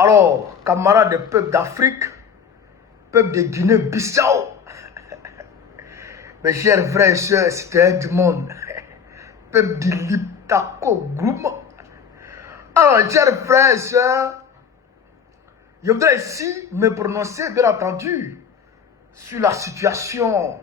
Alors, camarades des peuples d'Afrique, peuple de Guinée-Bissau, mes chers frères et sœurs, citoyens du monde, peuple du Liptako Groom. Alors, chers frères et sœurs, je voudrais ici me prononcer, bien entendu, sur la situation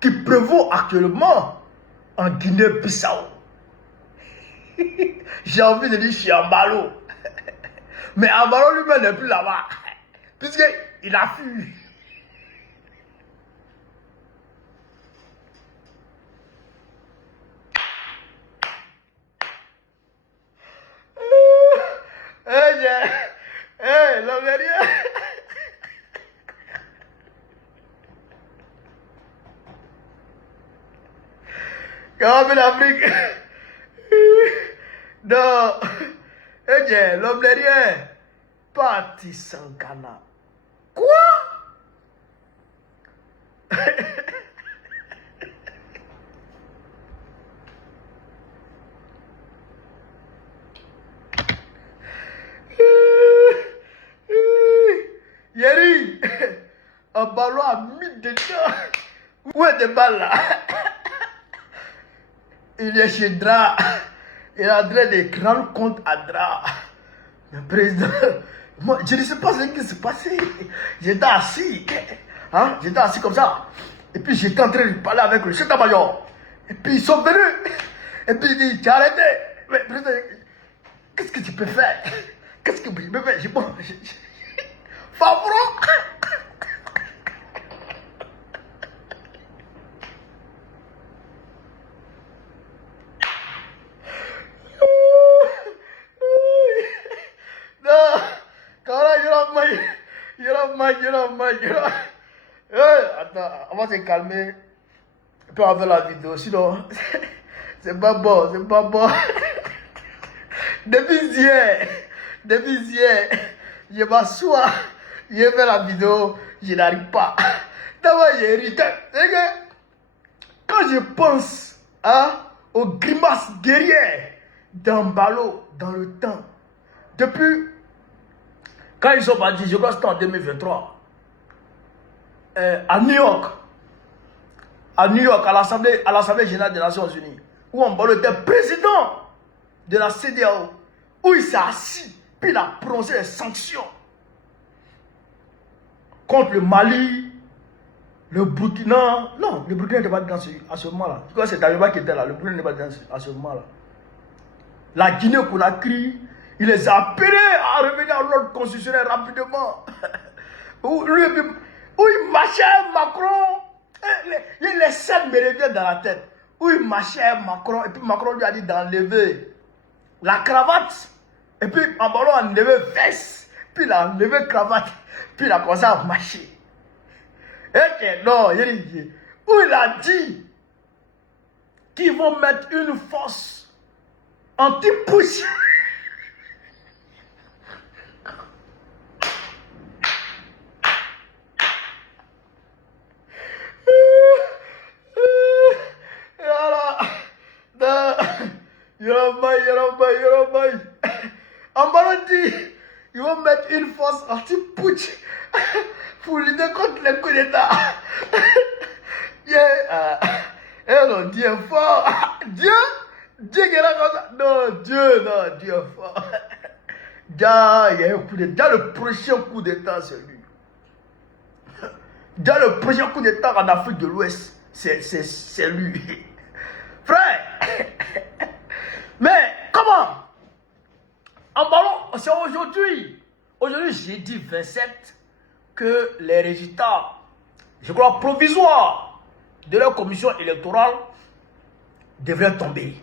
qui prévaut actuellement en Guinée-Bissau. J'ai envie de dire, je suis en ballot. Mais Ambalo lui-même n'est plus là-bas, puisqu'il a fui. L'homme est rien. Comment fait l'Afrique? Non. L'homme n'est rien. Parti Sankana. Quoi? Yeri, un ballon a mis dedans. Où est le ballon là? Il est chez Dra. Il a donné des grands comptes à Dra. Le président, moi, je ne sais pas ce qui s'est passé. J'étais assis. Hein? J'étais assis comme ça. Et puis j'étais en train de parler avec le chef d'état-major. Et puis ils sont venus. Et puis ils disent, tu as arrêté. Mais président, qu'est-ce que tu peux faire? Qu'est-ce que je peux faire? J'ai bon. Favre. Attends, on va se calmer. On peut faire la vidéo, sinon c'est pas bon, c'est pas bon. Depuis hier, je m'assois, je fais la vidéo, je n'arrive pas. D'abord, j'ai ri. Quand je pense aux grimaces guerrières d'Ambalo dans le temps, depuis quand ils sont partis, je crois que c'était en 2023, à New York, à l'Assemblée générale des Nations Unies, où Ambalo était président de la CEDEAO, où il s'est assis, puis il a prononcé les sanctions contre le Mali, le Burkina. Non, le Burkina n'était pas dedans à ce moment-là. Je crois que c'est Damiba qui était là, le Burkina n'était pas dedans à ce moment-là. La Guinée-Conakry, il les a appelés à revenir à l'ordre constitutionnel rapidement. Où il marchait Macron, les scènes me reviennent dans la tête. Où il marchait Macron, et puis Macron lui a dit d'enlever la cravate, et puis Ambalo a enlevé veste, puis il a enlevé cravate, puis il a commencé à marcher. Et non, où il a dit qu'ils vont mettre une force anti-push. Ambalo dit ils vont mettre une force anti-putsch pour lutter contre les coups d'État. Alors, Dieu est fort. Dieu qui est là comme ça. Non, Dieu est fort. Il y a un coup d'État. Le prochain coup d'État, c'est lui. Le prochain coup d'État en Afrique de l'Ouest, c'est lui. Frère, mais comment? En ballon, c'est aujourd'hui, jeudi 27, que les résultats, je crois, provisoires de la commission électorale devraient tomber.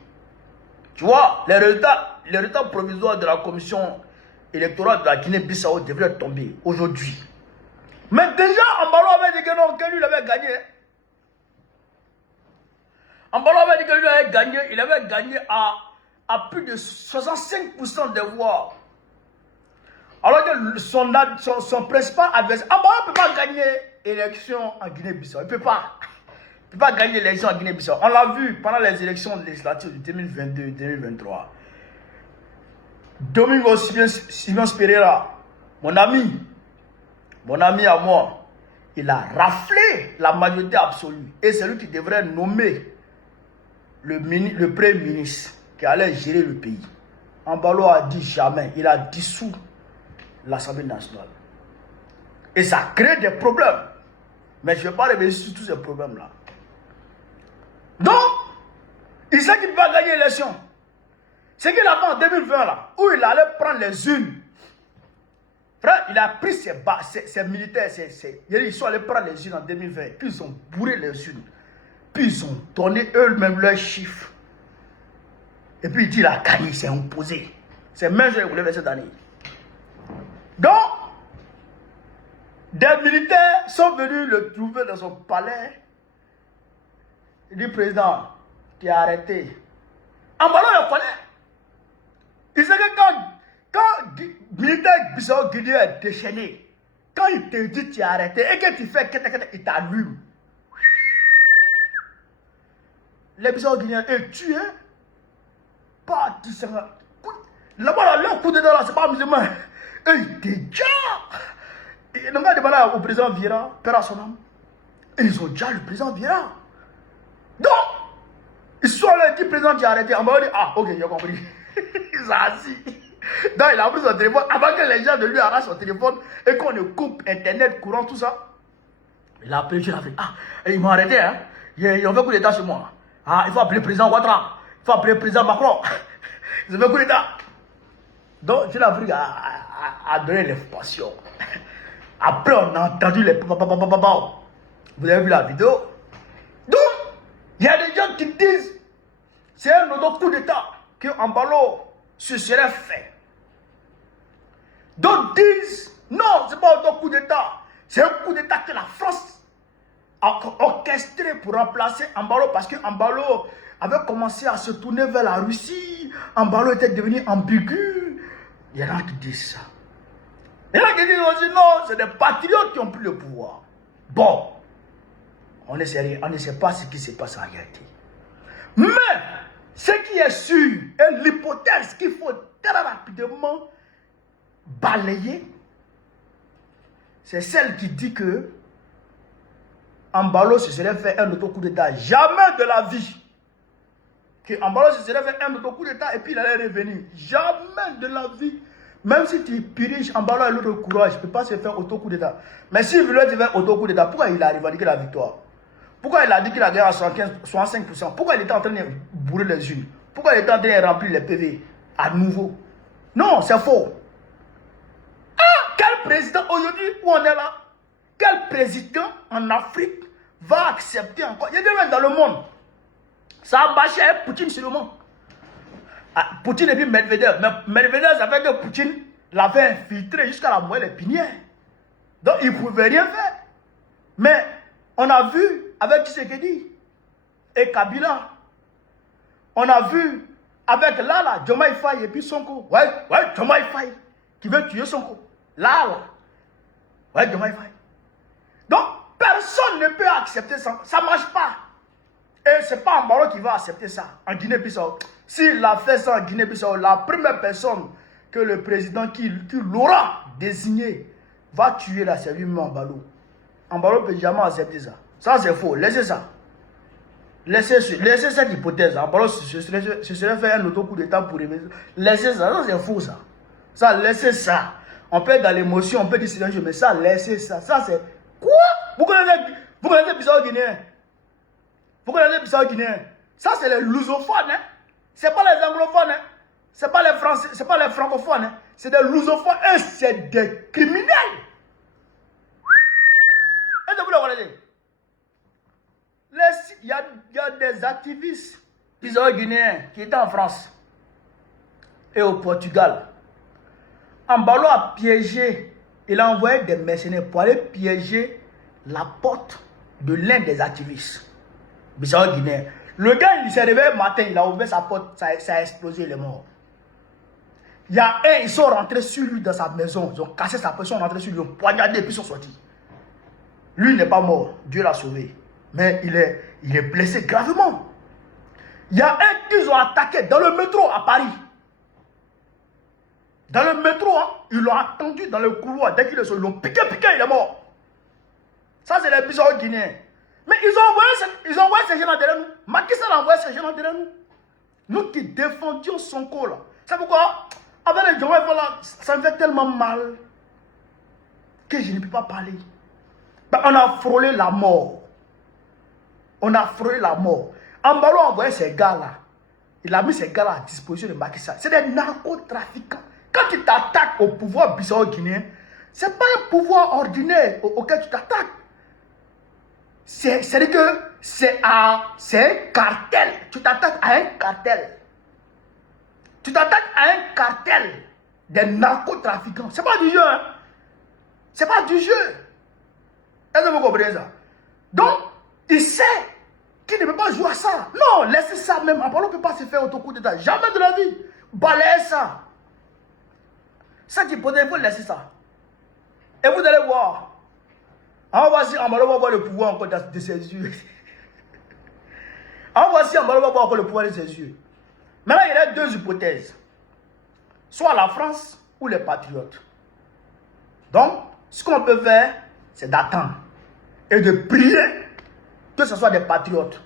Tu vois, les résultats provisoires de la commission électorale de la Guinée-Bissau devraient tomber aujourd'hui. Mais déjà, Ambalo avait dit que non, que lui, il avait gagné. Ambalo avait dit que lui avait gagné, il avait gagné à plus de 65% des voix. Alors que son principal adversaire, Ambalo ne peut pas gagner l'élection en Guinée-Bissau. Il ne peut pas. Il ne peut pas gagner l'élection en Guinée-Bissau. On l'a vu pendant les élections législatives de 2022-2023. Domingos Simões Pereira mon ami à moi, il a raflé la majorité absolue. Et c'est lui qui devrait nommer le premier ministre qui allait gérer le pays. Embalo a dit jamais. Il a dissous l'Assemblée nationale. Et ça crée des problèmes. Mais je ne vais pas revenir sur tous ces problèmes-là. Donc, il sait qu'il va gagner l'élection. Ce qu'il a fait en 2020 là, où il allait prendre les unes. Frère, il a pris ses militaires, ils sont allés prendre les unes en 2020. Puis ils ont bourré les unes. Puis ils ont donné eux-mêmes leurs chiffres. Et puis il dit, il a gagné, il s'est imposé. C'est même ce qu'il voulait faire cette année. Donc, des militaires sont venus le trouver dans son palais. Il dit, président, tu es arrêté. En ballon, il connaît. Il sait que quand militaire Bissau Guinée est déchaîné, quand il te dit tu es arrêté et que tu fais il t'allume. Les Bissau Guinéens est tué. Pas du sang. Là-bas, leur coup de dent là, c'est pas musulman. Et il déjà. Ils ont demandé au président Vieira, père à son âme. Et ils ont déjà le président Vieira. Donc, ils sont allés dire président tu es arrêté. On m'a dit, ah, ok, j'ai compris. Il s'est assis. Donc, il a pris son téléphone avant que les gens de lui arrachent son téléphone et qu'on ne coupe internet, courant, tout ça. Il a appelé l'Afrique. Ah, ils m'ont arrêté, hein. Ils ont fait coup d'état chez moi. Ah, il faut appeler le président Ouattara. Il faut appeler le président Macron. Ils ont fait coup d'état. Donc, l'Afrique a donné l'information. Après, on a entendu les papa. Vous avez vu la vidéo? Donc, il y a des gens qui disent c'est un autre coup d'état que Embalo se serait fait. D'autres disent non, ce n'est pas un autre coup d'état. C'est un coup d'état que la France a orchestré pour remplacer Embalo parce que Embalo avait commencé à se tourner vers la Russie. Embalo était devenu ambigu. Il y en a qui disent ça. Il y en a qui disent aussi non, c'est des patriotes qui ont pris le pouvoir. Bon, on ne sait pas ce qui se passe en réalité. Mais, ce qui est sûr, et l'hypothèse qu'il faut très rapidement balayer, c'est celle qui dit que Embalo se serait fait un autre coup d'état. Jamais de la vie que Embalo se serait fait un autre coup d'état et puis il allait revenir. Jamais de la vie. Même si tu piriges Embalo a l'autre courage, il ne peut pas se faire auto coup d'état. Mais s'il voulait se faire auto coup d'état, pourquoi il a revendiqué la victoire? Pourquoi il a dit qu'il a gagné à 65%? Pourquoi il était en train de bourrer les unes? Pourquoi il était en train de remplir les PV à nouveau? Non, c'est faux. Ah, quel président aujourd'hui où on est là? Quel président en Afrique va accepter encore? Il y a des gens dans le monde. Ça a bâché Poutine sur le monde. Ah, Poutine et puis Medvedev. Mais Medvedev, ça fait que Poutine l'avait infiltré jusqu'à la moelle épinière. Donc il ne pouvait rien faire. Mais on a vu avec Tshisekedi et Kabila. On a vu avec Lala, Diomaye Faye et puis Sonko. Ouais, Diomaye Faye qui veut tuer Sonko. Lala. Ouais, Diomaye Faye. Donc, personne ne peut accepter ça. Ça ne marche pas. Et ce n'est pas Embalo qui va accepter ça en Guinée-Bissau. S'il a fait ça en Guinée-Bissau, la première personne que le président qui l'aura désigné va tuer là, c'est lui-même Embalo. Embalo ne peut jamais accepter ça. Ça, c'est faux. Laissez ça. Laissez cette hypothèse. Embalo se serait fait un autre coup d'état pour révéler. Laissez ça. Ça, c'est faux, ça. Ça, laissez ça. On peut être dans l'émotion, on peut dire c'est un jeu, mais ça, laissez ça. Ça, c'est... Quoi? Vous connaissez Bissau Guinéen? Vous connaissez Bissau Guinéen? Ça, c'est les lusophones, hein? C'est pas les anglophones, hein? C'est pas les français, c'est pas les francophones, hein? C'est des lusophones, et c'est des criminels. Est-ce que vous le connaissez? Il y a des activistes Bissau Guinéens qui étaient en France et au Portugal. Embalo a piégé, il a envoyé des mercenaires pour aller piéger la porte de l'un des activistes Bissau Guinéen. Le gars, il s'est réveillé le matin, il a ouvert sa porte, ça a explosé, il est mort. Il y a un, ils sont rentrés sur lui dans sa maison, ils ont cassé sa porte, ils sont rentrés sur lui, ils ont poignardé et puis ils sont sortis. Lui n'est pas mort, Dieu l'a sauvé. Mais il est blessé gravement. Il y a un qu'ils ont attaqué dans le métro à Paris. Dans le métro, hein, ils l'ont attendu dans le couloir. Dès qu'il est sorti, ils l'ont piqué, il est mort. Ça, c'est les Bissau guinéens. Mais ils ont envoyé ces gens derrière nous. Macky Sall a envoyé ces gens derrière nous. Nous qui défendions Sonko là. C'est pourquoi, avec les gens là, ça me fait tellement mal que je ne peux pas parler. Ben, on a frôlé la mort. On a frôlé la mort. Ambalo a envoyé ces gars là. Il a mis ces gars là à disposition de Macky Sall. C'est des narcotrafiquants. Quand tu t'attaques au pouvoir Bissau guinéen, ce n'est pas un pouvoir ordinaire auquel tu t'attaques. C'est-à-dire que c'est un cartel. Tu t'attaques à un cartel. Tu t'attaques à un cartel des narcotrafiquants. C'est pas du jeu. Hein? C'est pas du jeu. Est-ce que vous comprenez ça? Donc, il sait qu'il ne peut pas jouer à ça. Non, laissez ça même. Apollo ne peut pas se faire autocoup d'état. Jamais de la vie. Balayez ça. Ça qui peut, il faut laisser ça. Et vous allez voir. Voici, Ambalo va voir le pouvoir encore de ses yeux. Voici, Ambalo va voir encore le pouvoir de ses yeux. Maintenant, il y a deux hypothèses. Soit la France ou les patriotes. Donc, ce qu'on peut faire, c'est d'attendre. Et de prier que ce soit des patriotes.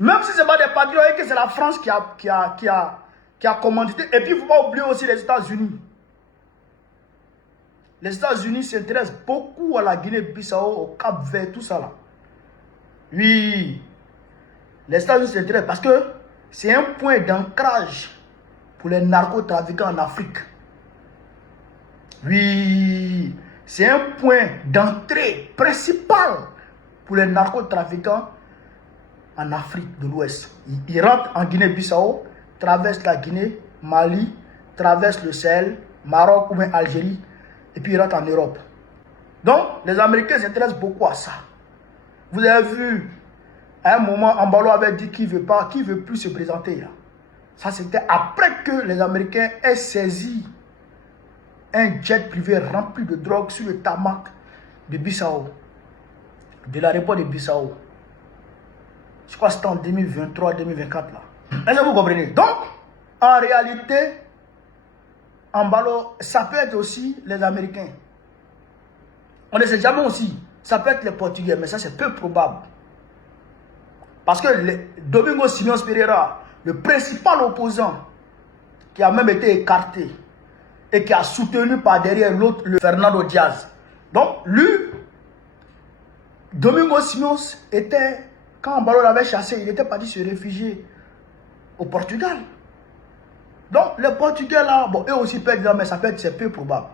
Même si ce n'est pas des patriotes et que c'est la France qui a commandité. Et puis, il ne faut pas oublier aussi les États-Unis. Les États-Unis s'intéressent beaucoup à la Guinée-Bissau, au Cap-Vert, tout ça là. Oui. Les États-Unis s'intéressent parce que c'est un point d'ancrage pour les narcotrafiquants en Afrique. Oui. C'est un point d'entrée principal pour les narcotrafiquants en Afrique de l'Ouest. Ils rentrent en Guinée-Bissau, traversent la Guinée, Mali, traversent le Sahel, Maroc ou bien Algérie. Et puis il rentre en Europe. Donc, les Américains s'intéressent beaucoup à ça. Vous avez vu, à un moment, Ambalo avait dit qu'il ne veut plus se présenter. Là. Ça, c'était après que les Américains aient saisi un jet privé rempli de drogue sur le tarmac de Bissau, de l'aéroport de Bissau. Je crois que c'était en 2023-2024. Est-ce que vous comprenez? Donc, en réalité, Ambalo, ça peut être aussi les Américains. On ne sait jamais aussi. Ça peut être les Portugais, mais ça c'est peu probable. Parce que Domingos Simões Pereira, le principal opposant, qui a même été écarté et qui a soutenu par derrière l'autre, le Fernando Diaz. Donc, lui, Domingos Simões était, quand Ambalo l'avait chassé, il était parti se réfugier au Portugal. Donc, les Portugais là, bon, eux aussi peuvent dire, mais ça peut être, c'est peu probable.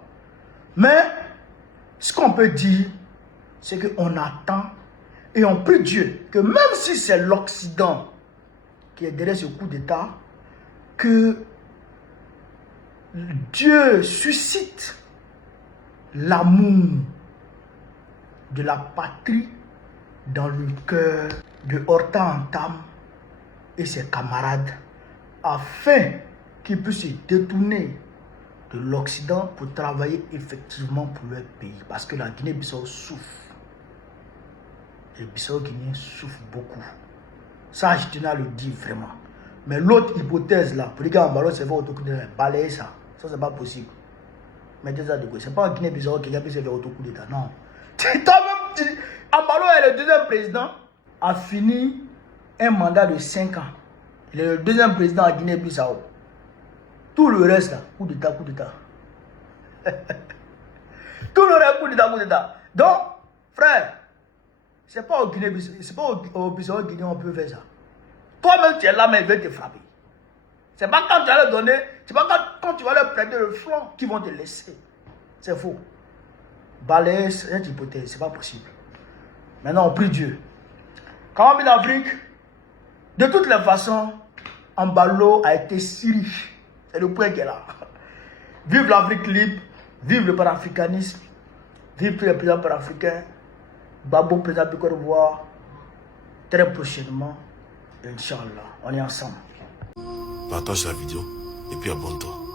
Mais, ce qu'on peut dire, c'est qu'on attend et on prie Dieu que même si c'est l'Occident qui est derrière ce coup d'État, que Dieu suscite l'amour de la patrie dans le cœur de Horta Antam et ses camarades, afin qu'ils puissent se détourner de l'Occident pour travailler effectivement pour leur pays. Parce que la Guinée-Bissau souffre. Les Bissau-Guinéens souffrent beaucoup. Ça, je tenais à le dire vraiment. Mais l'autre hypothèse là, pour les gars en ballon, c'est pas autocoup d'État. Balayer ça. Ça, c'est pas possible. Mettez ça de côté. C'est pas en Guinée-Bissau qui a pu se faire autocoup d'État. Non. Toi-même, Ambalo est le deuxième président, a fini un mandat de 5 ans. Il est le deuxième président à Guinée-Bissau. Tout le reste là, coup d'État, coup d'État. Tout le reste, coup d'État, coup d'État. Donc, frère, c'est pas au Guinée-Bissau, c'est pas au Bissau-Guinée on peut faire ça. Toi-même, tu es là, mais ils veulent te frapper. C'est pas quand tu vas leur donner, c'est pas quand tu vas leur prêter le front qu'ils vont te laisser. C'est faux. Balayer cette hypothèse, c'est pas possible. Maintenant, on prie Dieu. Quand on vit en Afrique, de toutes les façons, Ambalo a été si riche. C'est le point qu'elle est là. Vive l'Afrique libre, vive le panafricanisme, vive tous les présidents panafricains. Babo, président de Côte d'Ivoire, très prochainement, Inch'Allah, on est ensemble. Partage la vidéo et puis abonne-toi.